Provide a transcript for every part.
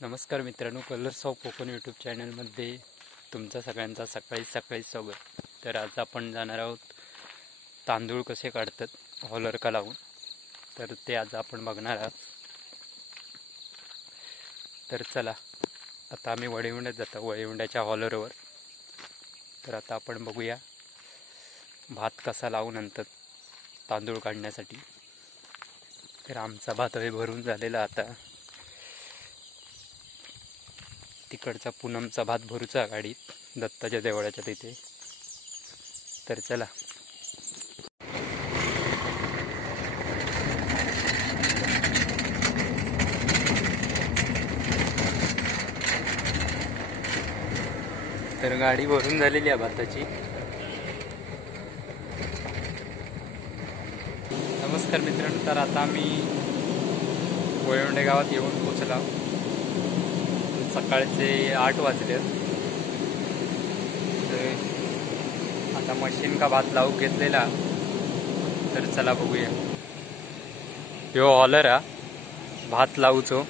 नमस्कार मित्रांनो, colours of Konkan YouTube चॅनलमध्ये तुमचं सगळ्यांचा सकाळी स्वागत। तर आज आपण जाणार आहोत तांदूळ कसे काढतात हॉलर का लावून, तर ते आज आपण बघणार आहोत। तर चला, आता आम्ही वळीवंड्यात जातो, वळीवंड्याच्या हॉलरवर। तर आता आपण बघूया भात कसा लावून नंतर तांदूळ काढण्यासाठी। तर आमचा भात हवे भरून झालेला, आता तिकडचा पूनमचा भात भरूचा गाडीत दत्ताच्या देवळाच्या तिथे। तर चला, तर गाडी भरून झालेली आहे भाताची। नमस्कार मित्रांनो, तर आता आम्ही वळीवंडे गावात येऊन पोचला। सकाळचे 8 वाजले। आता मशीन का भात लावून घेतलेला, तर चला बघूया। यो हॉलर हा भात लावूचो,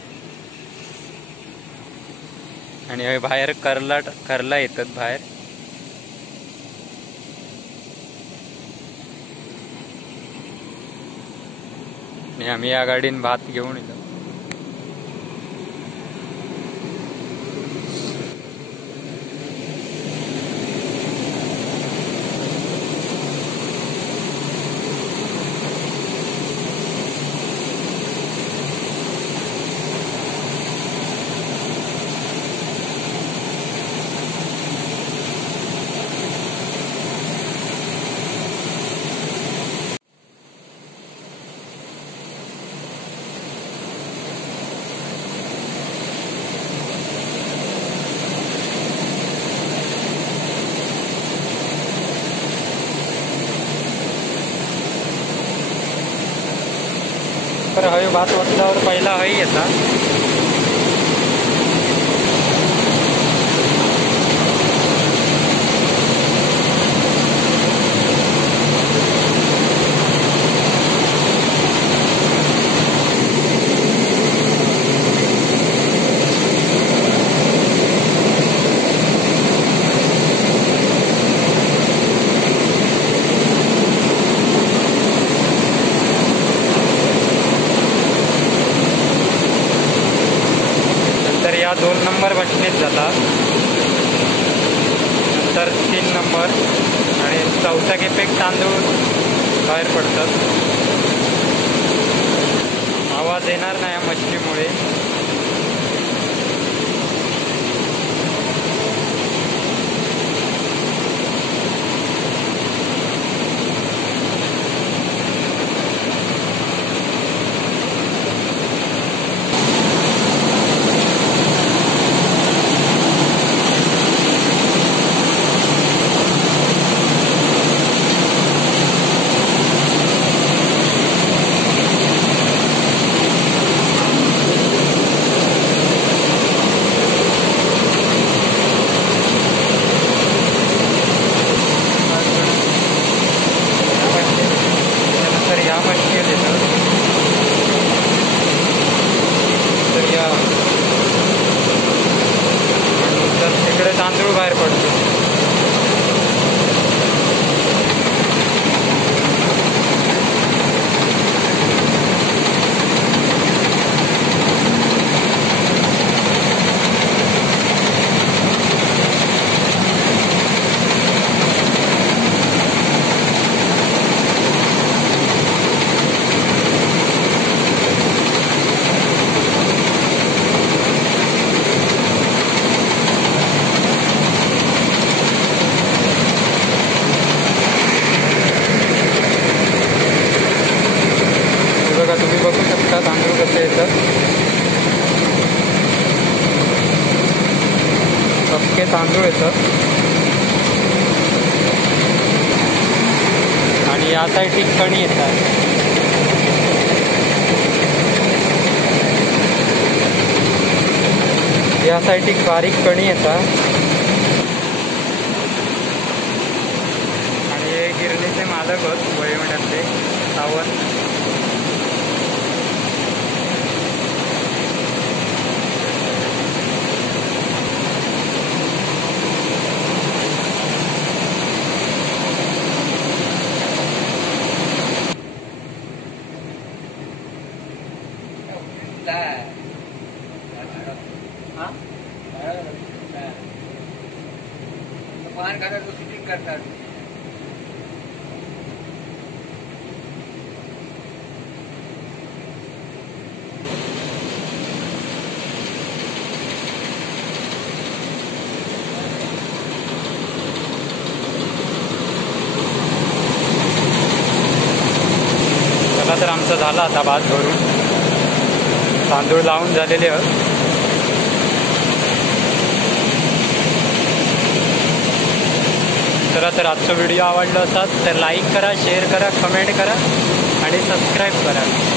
आणि बाहेर करला येतात बाहेर। आणि आम्ही या गाडीन भात घेऊन येतो। तर हवे भात वाटल्यावर पहिला हई येता। या 2 नंबर बसणीत जातात, नंतर 3 नंबर आणि चौथा खेपेक तांदूळ बाहेर पडतात। आवाज येणार नाही या मशीनीमुळे। तिकडे तांदूळ बाहेर पडतो। तुम्ही बघू शकता तांदूळ कसे येतात, पक्के तांदूळ येतात। आणि या साईड कणी येतात, या साईड बारीक कणी येतात, आणि गिरणीचे मालक होत वळीवंड्यातले सावंत. पान खाना तो सिटिंग करता है. चला तर आमचं झालं आता भात भरून. तांदूळ लावून झालेले आहेत. चला तर आजचा व्हिडिओ आवडला असाल तर लाईक करा, शेअर करा, कमेंट करा आणि सबस्क्राईब करा.